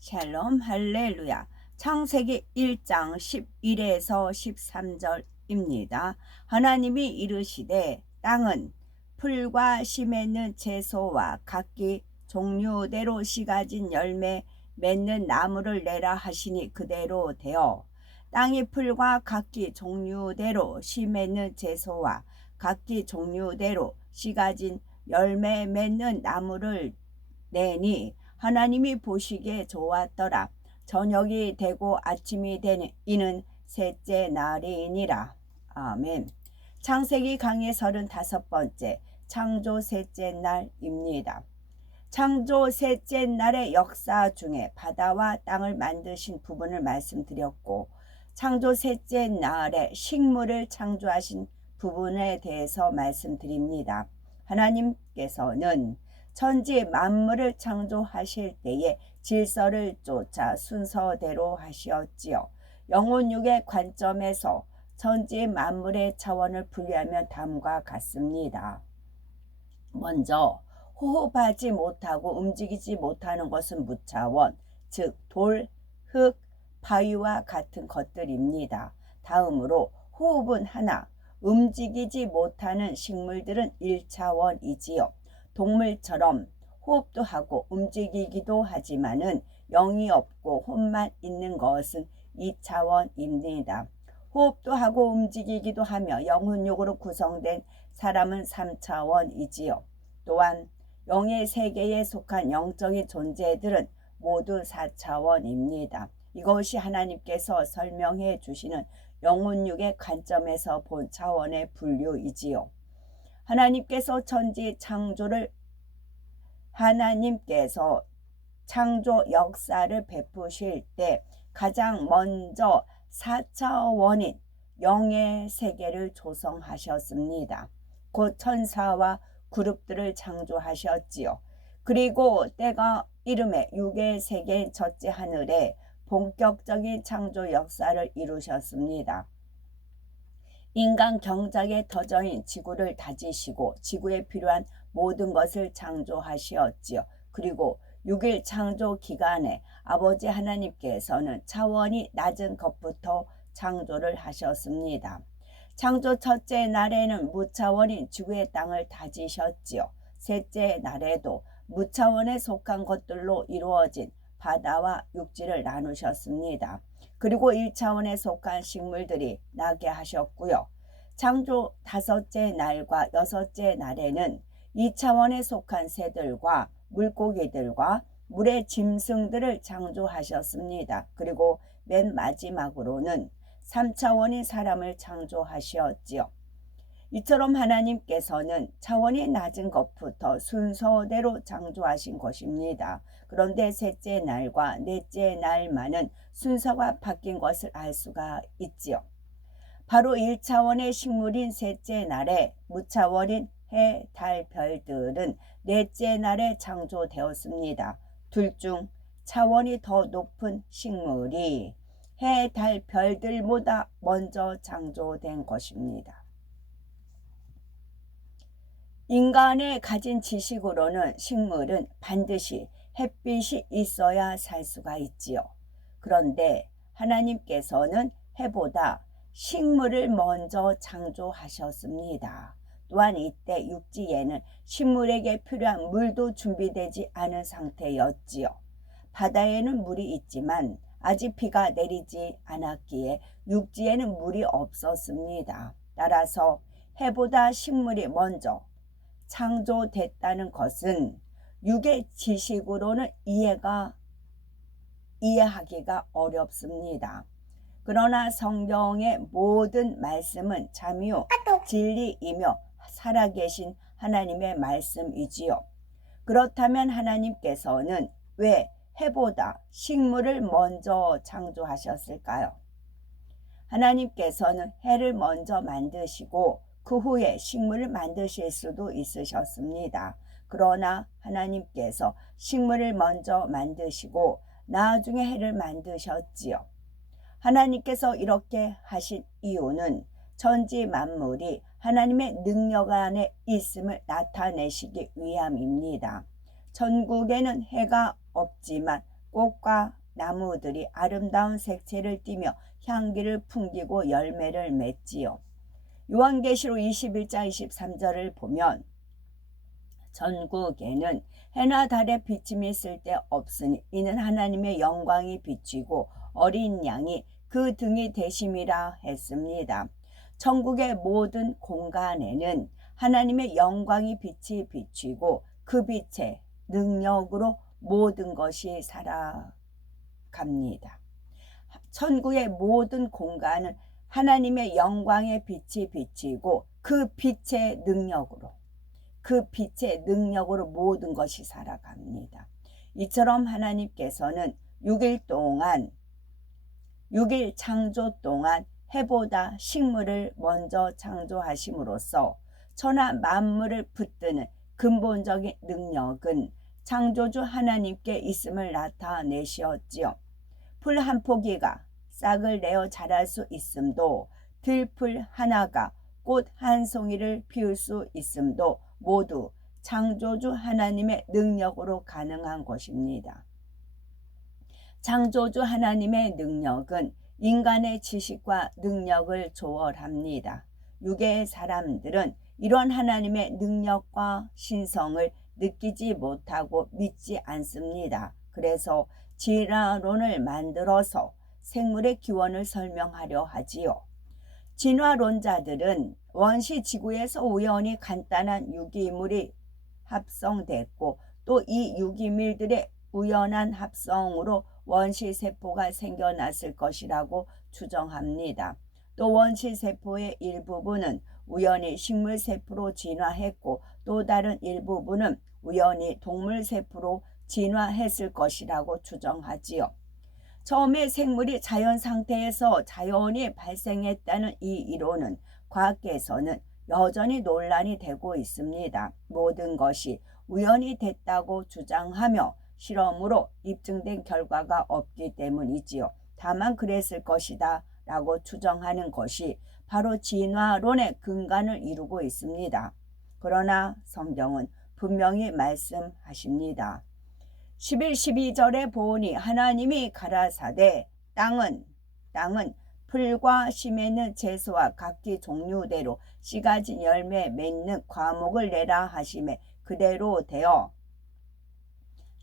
샬롬 할렐루야. 창세기 1장 11에서 13절입니다. 하나님이 이르시되 땅은 풀과 씨 맺는 채소와 각기 종류대로 씨 가진 열매 맺는 나무를 내라 하시니 그대로 되어 땅이 풀과 각기 종류대로 씨 맺는 채소와 각기 종류대로 씨 가진 열매 맺는 나무를 내니 하나님이 보시기에 좋았더라. 저녁이 되고 아침이 되니 이는 셋째 날이니라. 아멘. 창세기 강의 35번째 창조 셋째 날입니다. 창조 셋째 날의 역사 중에 바다와 땅을 만드신 부분을 말씀드렸고, 창조 셋째 날에 식물을 창조하신 부분에 대해서 말씀드립니다. 하나님께서는 천지 만물을 창조하실 때에 질서를 쫓아 순서대로 하시었지요. 영혼육의 관점에서 천지 만물의 차원을 분류하면 다음과 같습니다. 먼저 호흡하지 못하고 움직이지 못하는 것은 무차원, 즉 돌, 흙, 바위와 같은 것들입니다. 다음으로 호흡은 하나, 움직이지 못하는 식물들은 1차원이지요. 동물처럼 호흡도 하고 움직이기도 하지만은 영이 없고 혼만 있는 것은 2차원입니다. 호흡도 하고 움직이기도 하며 영혼육으로 구성된 사람은 3차원이지요. 또한 영의 세계에 속한 영적인 존재들은 모두 4차원입니다. 이것이 하나님께서 설명해 주시는 영혼육의 관점에서 본 차원의 분류이지요. 하나님께서 창조 역사를 베푸실 때 가장 먼저 4차원인 영의 세계를 조성하셨습니다. 곧 천사와 그룹들을 창조하셨지요. 그리고 때가 이름에 6의 세계인 첫째 하늘에 본격적인 창조 역사를 이루셨습니다. 인간 경작의 터전인 지구를 다지시고 지구에 필요한 모든 것을 창조하시었지요. 그리고 6일 창조 기간에 아버지 하나님께서는 차원이 낮은 것부터 창조를 하셨습니다. 창조 첫째 날에는 무차원인 지구의 땅을 다지셨지요. 셋째 날에도 무차원에 속한 것들로 이루어진 바다와 육지를 나누셨습니다. 그리고 1차원에 속한 식물들이 나게 하셨고요. 창조 다섯째 날과 여섯째 날에는 2차원에 속한 새들과 물고기들과 물의 짐승들을 창조하셨습니다. 그리고 맨 마지막으로는 3차원인 사람을 창조하셨지요. 이처럼 하나님께서는 차원이 낮은 것부터 순서대로 창조하신 것입니다. 그런데 셋째 날과 넷째 날만은 순서가 바뀐 것을 알 수가 있지요. 바로 1차원의 식물인 셋째 날에 무차원인 해, 달, 별들은 넷째 날에 창조되었습니다. 둘 중 차원이 더 높은 식물이 해, 달, 별들보다 먼저 창조된 것입니다. 인간의 가진 지식으로는 식물은 반드시 햇빛이 있어야 살 수가 있지요. 그런데 하나님께서는 해보다 식물을 먼저 창조하셨습니다. 또한 이때 육지에는 식물에게 필요한 물도 준비되지 않은 상태였지요. 바다에는 물이 있지만 아직 비가 내리지 않았기에 육지에는 물이 없었습니다. 따라서 해보다 식물이 먼저 창조됐다는 것은 육의 지식으로는 이해하기가 어렵습니다. 그러나 성경의 모든 말씀은 참이요 진리이며 살아계신 하나님의 말씀이지요. 그렇다면 하나님께서는 왜 해보다 식물을 먼저 창조하셨을까요? 하나님께서는 해를 먼저 만드시고 그 후에 식물을 만드실 수도 있으셨습니다. 그러나 하나님께서 식물을 먼저 만드시고 나중에 해를 만드셨지요. 하나님께서 이렇게 하신 이유는 천지 만물이 하나님의 능력 안에 있음을 나타내시기 위함입니다. 천국에는 해가 없지만 꽃과 나무들이 아름다운 색채를 띠며 향기를 풍기고 열매를 맺지요. 요한계시록 21장 23절을 보면 전국에는 해나 달의 비침이 쓸데없으니 이는 하나님의 영광이 비치고 어린 양이 그 등이 되심이라 했습니다. 천국의 모든 공간에는 하나님의 영광이 빛이 비치고 그 빛의 능력으로 모든 것이 살아갑니다. 천국의 모든 공간은 하나님의 영광의 빛이 비치고 그 빛의 능력으로 모든 것이 살아갑니다. 이처럼 하나님께서는 6일 창조 동안 해보다 식물을 먼저 창조하심으로써 천하 만물을 붙드는 근본적인 능력은 창조주 하나님께 있음을 나타내시었지요. 풀 한 포기가 싹을 내어 자랄 수 있음도, 들풀 하나가 꽃 한 송이를 피울 수 있음도 모두 창조주 하나님의 능력으로 가능한 것입니다. 창조주 하나님의 능력은 인간의 지식과 능력을 초월합니다. 육의 사람들은 이런 하나님의 능력과 신성을 느끼지 못하고 믿지 않습니다. 그래서 진화론을 만들어서 생물의 기원을 설명하려 하지요. 진화론자들은 원시 지구에서 우연히 간단한 유기물이 합성됐고 또 이 유기물들의 우연한 합성으로 원시 세포가 생겨났을 것이라고 추정합니다. 또 원시 세포의 일부분은 우연히 식물 세포로 진화했고 또 다른 일부분은 우연히 동물 세포로 진화했을 것이라고 추정하지요. 처음에 생물이 자연 상태에서 자연히 발생했다는 이 이론은 과학계에서는 여전히 논란이 되고 있습니다. 모든 것이 우연히 됐다고 주장하며 실험으로 입증된 결과가 없기 때문이지요. 다만 그랬을 것이다 라고 추정하는 것이 바로 진화론의 근간을 이루고 있습니다. 그러나 성경은 분명히 말씀하십니다. 11, 12절에 보니 하나님이 가라사대 땅은 풀과 씨 맺는 채소와 각기 종류대로 씨 가진 열매 맺는 과목을 내라 하시매 그대로 되어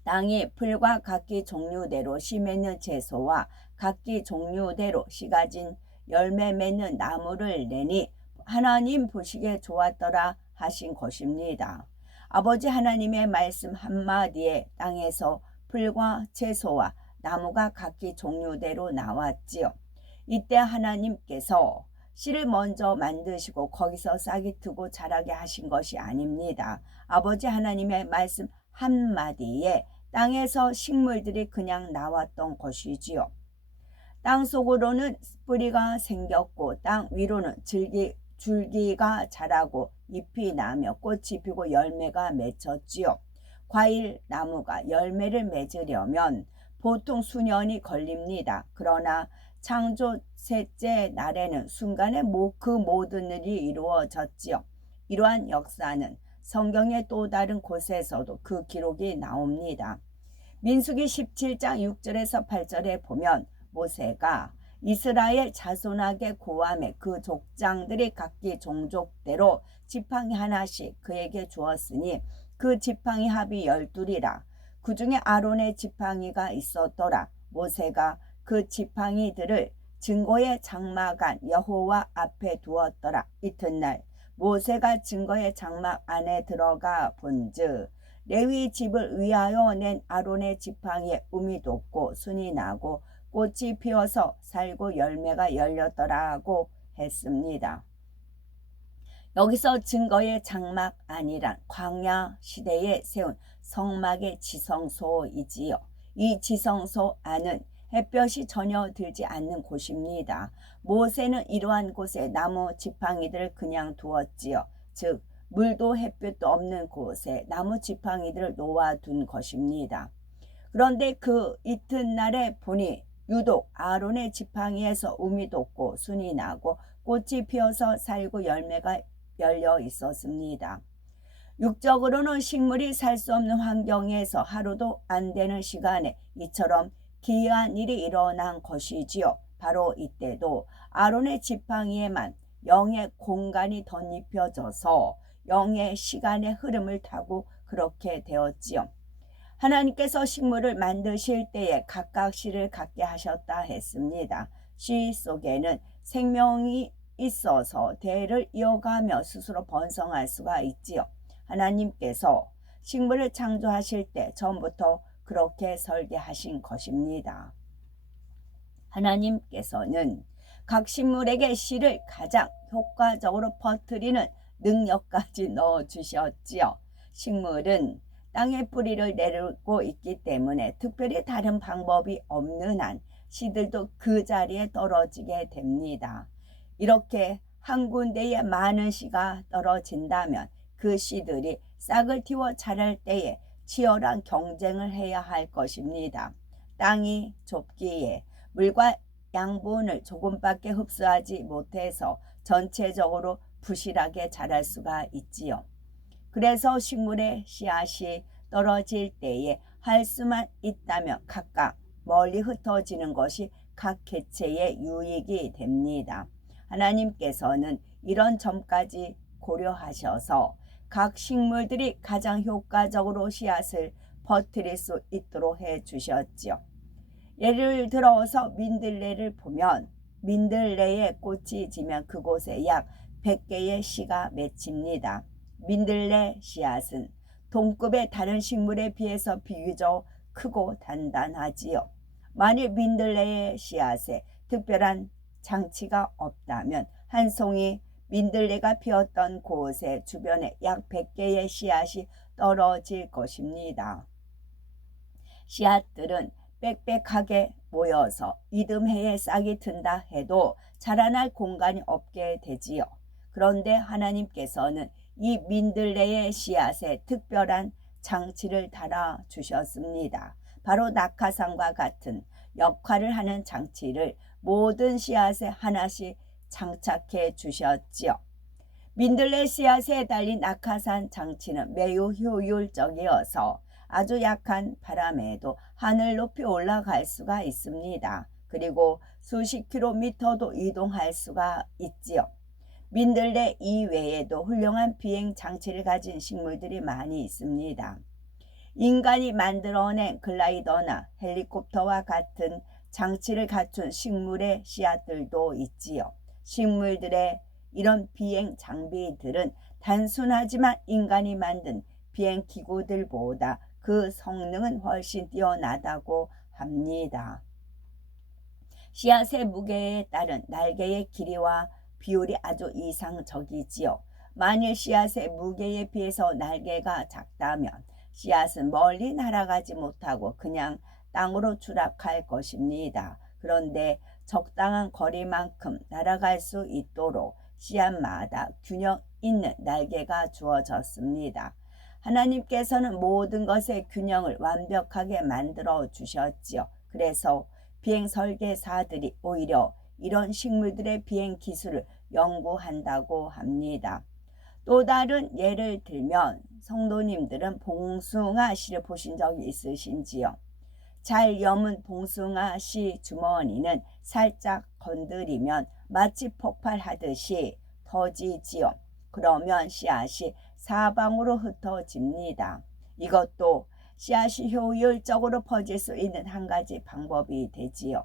땅이 풀과 각기 종류대로 씨 맺는 채소와 각기 종류대로 씨 가진 열매 맺는 나무를 내니 하나님 보시기에 좋았더라 하신 것입니다. 아버지 하나님의 말씀 한마디에 땅에서 풀과 채소와 나무가 각기 종류대로 나왔지요. 이때 하나님께서 씨를 먼저 만드시고 거기서 싹이 트고 자라게 하신 것이 아닙니다. 아버지 하나님의 말씀 한마디에 땅에서 식물들이 그냥 나왔던 것이지요. 땅 속으로는 뿌리가 생겼고 땅 위로는 줄기가 자라고 잎이 나며 꽃이 피고 열매가 맺혔지요. 과일 나무가 열매를 맺으려면 보통 수년이 걸립니다. 그러나 창조 셋째 날에는 순간에 그 모든 일이 이루어졌지요. 이러한 역사는 성경의 또 다른 곳에서도 그 기록이 나옵니다. 민수기 17장 6절에서 8절에 보면 모세가 이스라엘 자손에게 고함해 그 족장들이 각기 종족대로 지팡이 하나씩 그에게 주었으니 그 지팡이 합이 12이라. 그 중에 아론의 지팡이가 있었더라. 모세가 그 지팡이들을 증거의 장막 안 여호와 앞에 두었더라. 이튿날 모세가 증거의 장막 안에 들어가 본즉 레위 집을 위하여 낸 아론의 지팡이에 um이 돋고 순이 나고 꽃이 피어서 살고 열매가 열렸더라고 했습니다. 여기서 증거의 장막 안이란 광야 시대에 세운 성막의 지성소이지요. 이 지성소 안은 햇볕이 전혀 들지 않는 곳입니다. 모세는 이러한 곳에 나무 지팡이들을 그냥 두었지요. 즉 물도 햇볕도 없는 곳에 나무 지팡이들을 놓아둔 것입니다. 그런데 그 이튿날에 보니 유독 아론의 지팡이에서 um이 돋고 순이 나고 꽃이 피어서 살고 열매가 열려 있었습니다. 육적으로는 식물이 살 수 없는 환경에서 하루도 안 되는 시간에 이처럼 기이한 일이 일어난 것이지요. 바로 이때도 아론의 지팡이에만 영의 공간이 덧입혀져서 영의 시간의 흐름을 타고 그렇게 되었지요. 하나님께서 식물을 만드실 때에 각각 씨를 갖게 하셨다 했습니다. 씨 속에는 생명이 있어서 대를 이어가며 스스로 번성할 수가 있지요. 하나님께서 식물을 창조하실 때 처음부터 그렇게 설계하신 것입니다. 하나님께서는 각 식물에게 씨를 가장 효과적으로 퍼뜨리는 능력까지 넣어주셨지요. 식물은 땅의 뿌리를 내리고 있기 때문에 특별히 다른 방법이 없는 한 씨들도 그 자리에 떨어지게 됩니다. 이렇게 한 군데에 많은 씨가 떨어진다면 그 씨들이 싹을 틔워 자랄 때에 치열한 경쟁을 해야 할 것입니다. 땅이 좁기에 물과 양분을 조금밖에 흡수하지 못해서 전체적으로 부실하게 자랄 수가 있지요. 그래서 식물의 씨앗이 떨어질 때에 할 수만 있다면 각각 멀리 흩어지는 것이 각 개체의 유익이 됩니다. 하나님께서는 이런 점까지 고려하셔서 각 식물들이 가장 효과적으로 씨앗을 퍼뜨릴 수 있도록 해주셨지요. 예를 들어서 민들레를 보면 민들레에 꽃이 지면 그곳에 약 100개의 씨가 맺힙니다. 민들레 씨앗은 동급의 다른 식물에 비해서 비교적 크고 단단하지요. 만일 민들레의 씨앗에 특별한 장치가 없다면 한 송이 민들레가 피었던 곳의 주변에 약 100개의 씨앗이 떨어질 것입니다. 씨앗들은 빽빽하게 모여서 이듬해에 싹이 튼다 해도 자라날 공간이 없게 되지요. 그런데 하나님께서는 이 민들레의 씨앗에 특별한 장치를 달아 주셨습니다. 바로 낙하산과 같은 역할을 하는 장치를 모든 씨앗에 하나씩 장착해 주셨지요. 민들레 씨앗에 달린 낙하산 장치는 매우 효율적이어서 아주 약한 바람에도 하늘 높이 올라갈 수가 있습니다. 그리고 수십 킬로미터도 이동할 수가 있지요. 민들레 이외에도 훌륭한 비행 장치를 가진 식물들이 많이 있습니다. 인간이 만들어낸 글라이더나 헬리콥터와 같은 장치를 갖춘 식물의 씨앗들도 있지요. 식물들의 이런 비행 장비들은 단순하지만 인간이 만든 비행 기구들보다 그 성능은 훨씬 뛰어나다고 합니다. 씨앗의 무게에 따른 날개의 길이와 비율이 아주 이상적이지요. 만일 씨앗의 무게에 비해서 날개가 작다면 씨앗은 멀리 날아가지 못하고 그냥 땅으로 추락할 것입니다. 그런데 적당한 거리만큼 날아갈 수 있도록 씨앗마다 균형 있는 날개가 주어졌습니다. 하나님께서는 모든 것의 균형을 완벽하게 만들어 주셨지요. 그래서 비행 설계사들이 오히려 이런 식물들의 비행 기술을 연구한다고 합니다. 또 다른 예를 들면 성도님들은 봉숭아 씨를 보신 적이 있으신지요? 잘 여문 봉숭아 씨 주머니는 살짝 건드리면 마치 폭발하듯이 터지지요. 그러면 씨앗이 사방으로 흩어집니다. 이것도 씨앗이 효율적으로 퍼질 수 있는 한 가지 방법이 되지요.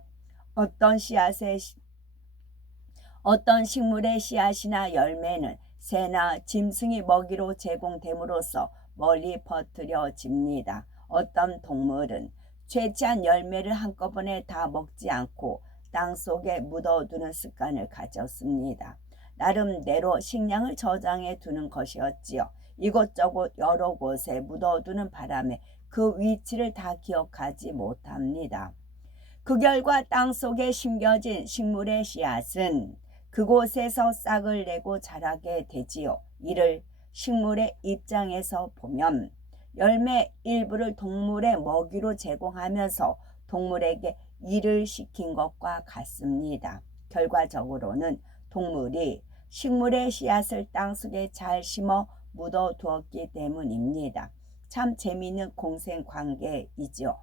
어떤 식물의 씨앗이나 열매는 새나 짐승이 먹이로 제공됨으로써 멀리 퍼뜨려집니다. 어떤 동물은 채취한 열매를 한꺼번에 다 먹지 않고 땅속에 묻어두는 습관을 가졌습니다. 나름대로 식량을 저장해 두는 것이었지요. 이곳저곳 여러 곳에 묻어두는 바람에 그 위치를 다 기억하지 못합니다. 그 결과 땅속에 심겨진 식물의 씨앗은 그곳에서 싹을 내고 자라게 되지요. 이를 식물의 입장에서 보면 열매 일부를 동물의 먹이로 제공하면서 동물에게 일을 시킨 것과 같습니다. 결과적으로는 동물이 식물의 씨앗을 땅속에 잘 심어 묻어두었기 때문입니다. 참 재미있는 공생관계이지요.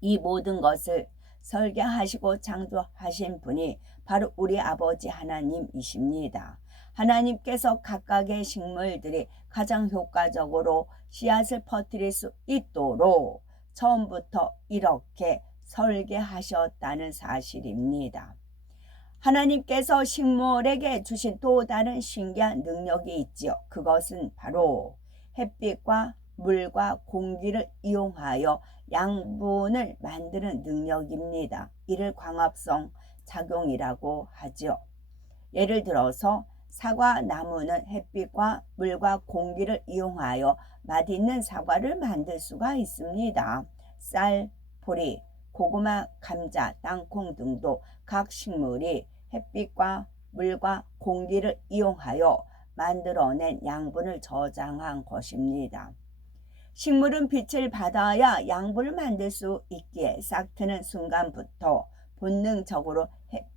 이 모든 것을 설계하시고 창조하신 분이 바로 우리 아버지 하나님이십니다. 하나님께서 각각의 식물들이 가장 효과적으로 씨앗을 퍼뜨릴 수 있도록 처음부터 이렇게 설계하셨다는 사실입니다. 하나님께서 식물에게 주신 또 다른 신기한 능력이 있지요. 그것은 바로 햇빛과 물과 공기를 이용하여 양분을 만드는 능력입니다. 이를 광합성 작용이라고 하죠. 예를 들어서 사과 나무는 햇빛과 물과 공기를 이용하여 맛있는 사과를 만들 수가 있습니다. 쌀, 보리, 고구마, 감자, 땅콩 등도 각 식물이 햇빛과 물과 공기를 이용하여 만들어낸 양분을 저장한 것입니다. 식물은 빛을 받아야 양분을 만들 수 있기에 싹 트는 순간부터 본능적으로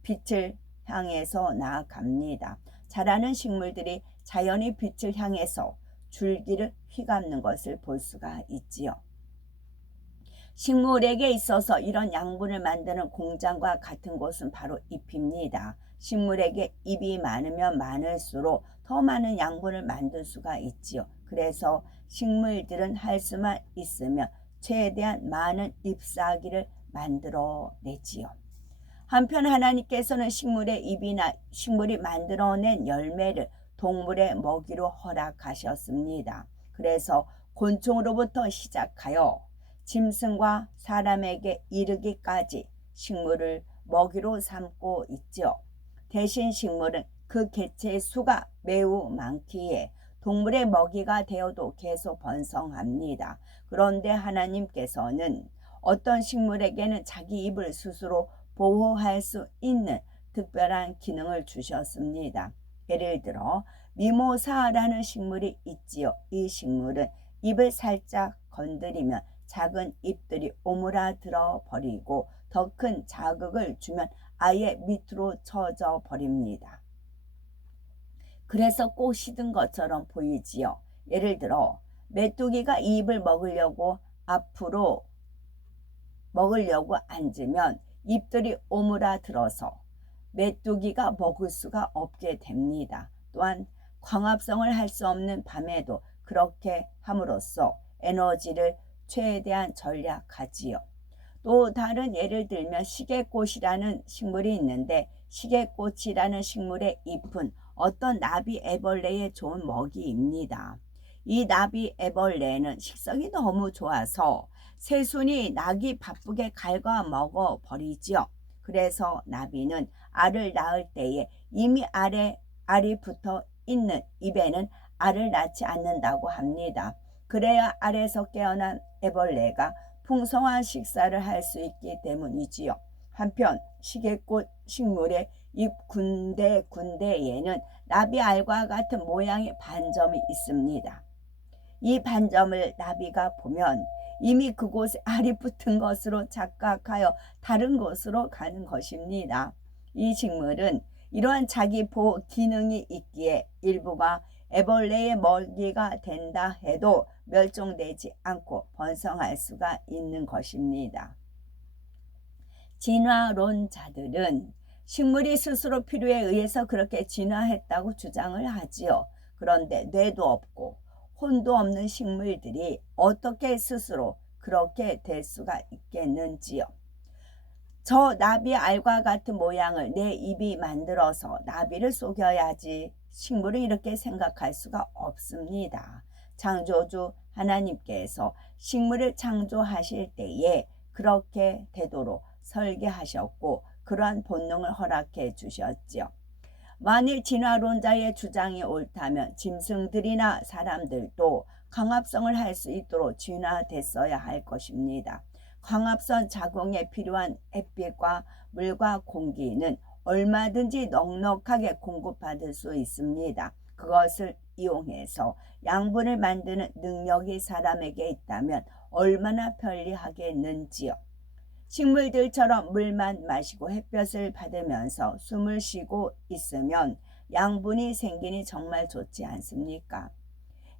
빛을 향해서 나아갑니다. 자라는 식물들이 자연히 빛을 향해서 줄기를 휘감는 것을 볼 수가 있지요. 식물에게 있어서 이런 양분을 만드는 공장과 같은 곳은 바로 잎입니다. 식물에게 잎이 많으면 많을수록 더 많은 양분을 만들 수가 있지요. 그래서 식물들은 할 수만 있으면 최대한 많은 잎사귀를 만들어내지요. 한편 하나님께서는 식물의 잎이나 식물이 만들어낸 열매를 동물의 먹이로 허락하셨습니다. 그래서 곤충으로부터 시작하여 짐승과 사람에게 이르기까지 식물을 먹이로 삼고 있죠. 대신 식물은 그 개체의 수가 매우 많기에 동물의 먹이가 되어도 계속 번성합니다. 그런데 하나님께서는 어떤 식물에게는 자기 입을 스스로 보호할 수 있는 특별한 기능을 주셨습니다. 예를 들어 미모사라는 식물이 있지요. 이 식물은 입을 살짝 건드리면 작은 잎들이 오므라들어 버리고 더 큰 자극을 주면 아예 밑으로 쳐져 버립니다. 그래서 꽃이 든 것처럼 보이지요. 예를 들어 메뚜기가 이 잎을 앞으로 먹으려고 앉으면 잎들이 오므라들어서 메뚜기가 먹을 수가 없게 됩니다. 또한 광합성을 할 수 없는 밤에도 그렇게 함으로써 에너지를 최대한 절약하지요. 또 다른 예를 들면 시계꽃이라는 식물이 있는데 시계꽃이라는 식물의 잎은 어떤 나비 애벌레의 좋은 먹이입니다. 이 나비 애벌레는 식성이 너무 좋아서 새순이 낙이 바쁘게 갉아 먹어 버리지요. 그래서 나비는 알을 낳을 때에 이미 알이 붙어 있는 잎에는 알을 낳지 않는다고 합니다. 그래야 알에서 깨어난 애벌레가 풍성한 식사를 할 수 있기 때문이지요. 한편 시계꽃 식물의 잎 군데군데에는 나비알과 같은 모양의 반점이 있습니다. 이 반점을 나비가 보면 이미 그곳에 알이 붙은 것으로 착각하여 다른 곳으로 가는 것입니다. 이 식물은 이러한 자기 보호 기능이 있기에 일부가 애벌레의 먹이가 된다 해도 멸종되지 않고 번성할 수가 있는 것입니다. 진화론자들은 식물이 스스로 필요에 의해서 그렇게 진화했다고 주장을 하지요. 그런데 뇌도 없고 혼도 없는 식물들이 어떻게 스스로 그렇게 될 수가 있겠는지요. 저 나비 알과 같은 모양을 내 입이 만들어서 나비를 속여야지 식물을 이렇게 생각할 수가 없습니다. 창조주 하나님께서 식물을 창조하실 때에 그렇게 되도록 설계하셨고 그러한 본능을 허락해 주셨죠. 만일 진화론자의 주장이 옳다면 짐승들이나 사람들도 광합성을 할 수 있도록 진화됐어야 할 것입니다. 광합성 작용에 필요한 햇빛과 물과 공기는 얼마든지 넉넉하게 공급받을 수 있습니다. 그것을 이용해서 양분을 만드는 능력이 사람에게 있다면 얼마나 편리하겠는지요. 식물들처럼 물만 마시고 햇볕을 받으면서 숨을 쉬고 있으면 양분이 생기니 정말 좋지 않습니까?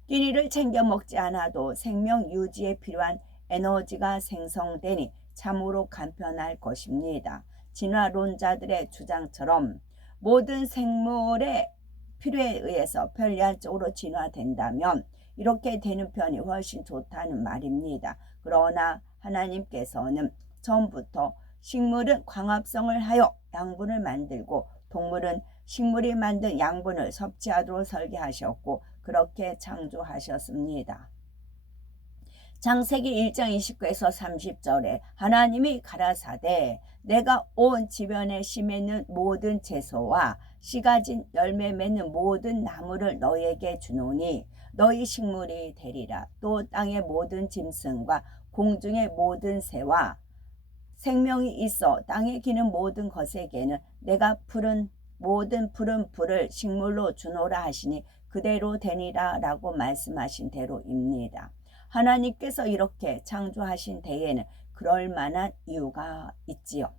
끼니를 챙겨 먹지 않아도 생명 유지에 필요한 에너지가 생성되니 참으로 간편할 것입니다. 진화론자들의 주장처럼 모든 생물의 필요에 의해서 편리한 쪽으로 진화된다면 이렇게 되는 편이 훨씬 좋다는 말입니다. 그러나 하나님께서는 처음부터 식물은 광합성을 하여 양분을 만들고 동물은 식물이 만든 양분을 섭취하도록 설계하셨고 그렇게 창조하셨습니다. 창세기 1장 29에서 30절에 하나님이 가라사대 내가 온 지변에 심있는 모든 채소와 씨 가진 열매 맺는 모든 나무를 너희에게 주노니 너희 식물이 되리라. 또 땅의 모든 짐승과 공중의 모든 새와 생명이 있어 땅에 기는 모든 것에게는 내가 모든 푸른 풀을 식물로 주노라 하시니 그대로 되니라 라고 말씀하신 대로입니다. 하나님께서 이렇게 창조하신 데에는 그럴 만한 이유가 있지요.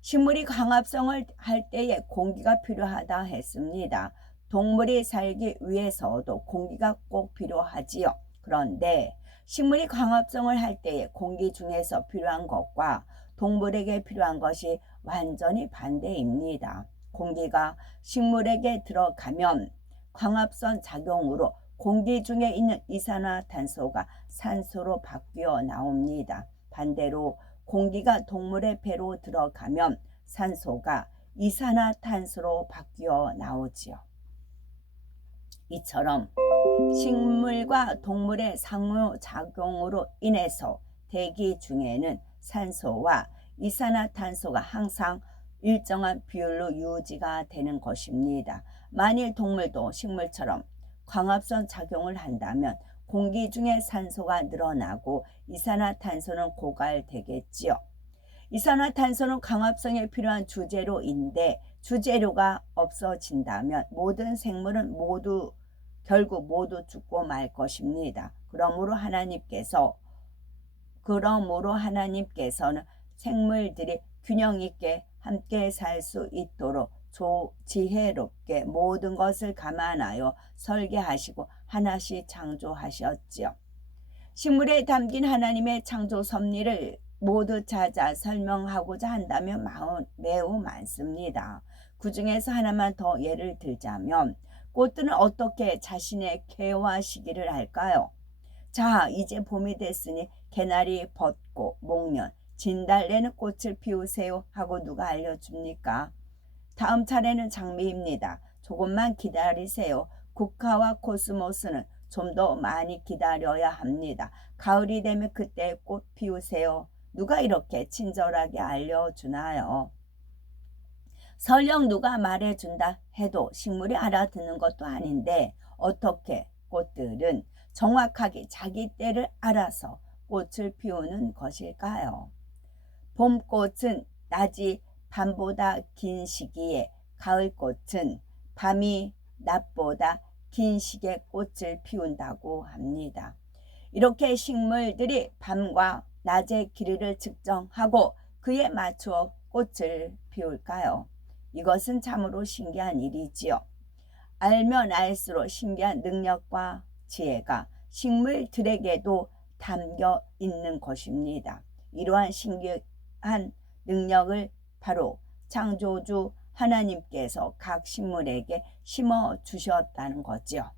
식물이 광합성을 할 때에 공기가 필요하다 했습니다. 동물이 살기 위해서도 공기가 꼭 필요하지요. 그런데 식물이 광합성을 할 때에 공기 중에서 필요한 것과 동물에게 필요한 것이 완전히 반대입니다. 공기가 식물에게 들어가면 광합성 작용으로 공기 중에 있는 이산화탄소가 산소로 바뀌어 나옵니다. 반대로 공기가 동물의 배로 들어가면 산소가 이산화탄소로 바뀌어 나오지요. 이처럼 식물과 동물의 상호작용으로 인해서 대기 중에는 산소와 이산화탄소가 항상 일정한 비율로 유지가 되는 것입니다. 만일 동물도 식물처럼 광합성 작용을 한다면 공기 중에 산소가 늘어나고 이산화탄소는 고갈되겠지요. 이산화탄소는 광합성에 필요한 주재료인데 주재료가 없어진다면 모든 생물은 결국 모두 죽고 말 것입니다. 그러므로 하나님께서는 생물들이 균형 있게 함께 살 수 있도록 지혜롭게 모든 것을 감안하여 설계하시고 하나씩 창조하셨지요. 식물에 담긴 하나님의 창조 섭리를 모두 찾아 설명하고자 한다면 매우 많습니다. 그 중에서 하나만 더 예를 들자면 꽃들은 어떻게 자신의 개화 시기를 할까요? 자, 이제 봄이 됐으니 개나리 벗고 목련, 진달래는 꽃을 피우세요 하고 누가 알려줍니까? 다음 차례는 장미입니다. 조금만 기다리세요. 국화와 코스모스는 좀 더 많이 기다려야 합니다. 가을이 되면 그때 꽃 피우세요. 누가 이렇게 친절하게 알려주나요? 설령 누가 말해준다 해도 식물이 알아듣는 것도 아닌데 어떻게 꽃들은 정확하게 자기 때를 알아서 꽃을 피우는 것일까요? 봄꽃은 낮이 밤보다 긴 시기에, 가을꽃은 밤이 낮보다 긴 시기에 꽃을 피운다고 합니다. 이렇게 식물들이 밤과 낮의 길이를 측정하고 그에 맞추어 꽃을 피울까요? 이것은 참으로 신기한 일이지요. 알면 알수록 신기한 능력과 지혜가 식물들에게도 담겨 있는 것입니다. 이러한 신기한 능력을 바로 창조주 하나님께서 각 식물에게 심어 주셨다는 거죠.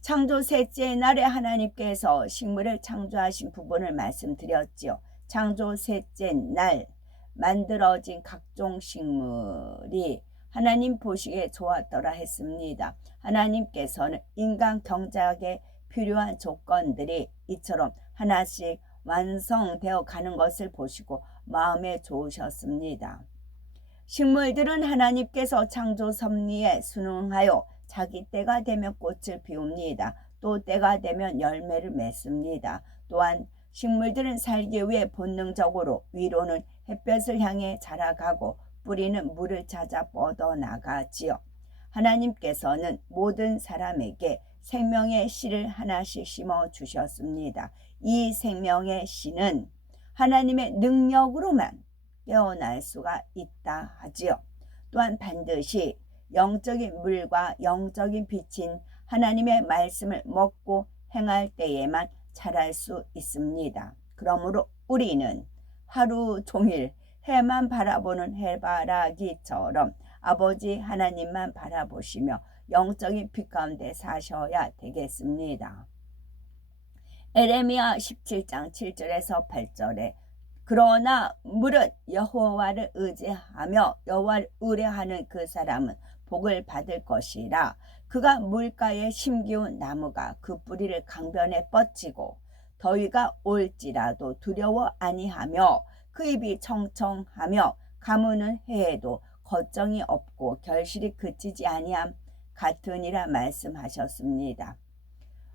창조 셋째 날에 하나님께서 식물을 창조하신 부분을 말씀드렸지요. 창조 셋째 날 만들어진 각종 식물이 하나님 보시기에 좋았더라 했습니다. 하나님께서는 인간 경작에 필요한 조건들이 이처럼 하나씩 완성되어 가는 것을 보시고 마음에 좋으셨습니다. 식물들은 하나님께서 창조 섭리에 순응하여 자기 때가 되면 꽃을 피웁니다. 또 때가 되면 열매를 맺습니다. 또한 식물들은 살기 위해 본능적으로 위로는 햇볕을 향해 자라가고 뿌리는 물을 찾아 뻗어나가지요. 하나님께서는 모든 사람에게 생명의 씨를 하나씩 심어 주셨습니다. 이 생명의 씨는 하나님의 능력으로만 깨어날 수가 있다 하지요. 또한 반드시 영적인 물과 영적인 빛인 하나님의 말씀을 먹고 행할 때에만 자랄 수 있습니다. 그러므로 우리는 하루 종일 해만 바라보는 해바라기처럼 아버지 하나님만 바라보시며 영적인 빛 가운데 사셔야 되겠습니다. 에레미야 17장 7절에서 8절에 그러나 물은 여호와를 의지하며 여호와를 의뢰하는 그 사람은 복을 받을 것이라. 그가 물가에 심기운 나무가 그 뿌리를 강변에 뻗치고 더위가 올지라도 두려워 아니하며 그 입이 청청하며 가무는 해에도 걱정이 없고 결실이 그치지 아니함 같으니라 말씀하셨습니다.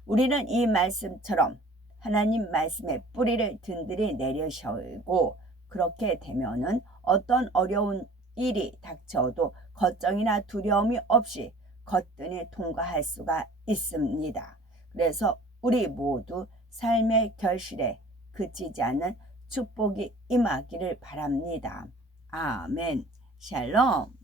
우리는 이 말씀처럼 하나님 말씀에 뿌리를 든든히 내리셔고 그렇게 되면은 어떤 어려운 일이 닥쳐도 걱정이나 두려움이 없이 거뜬히 통과할 수가 있습니다. 그래서 우리 모두 삶의 결실에 그치지 않는 축복이 임하기를 바랍니다. 아멘. 샬롬.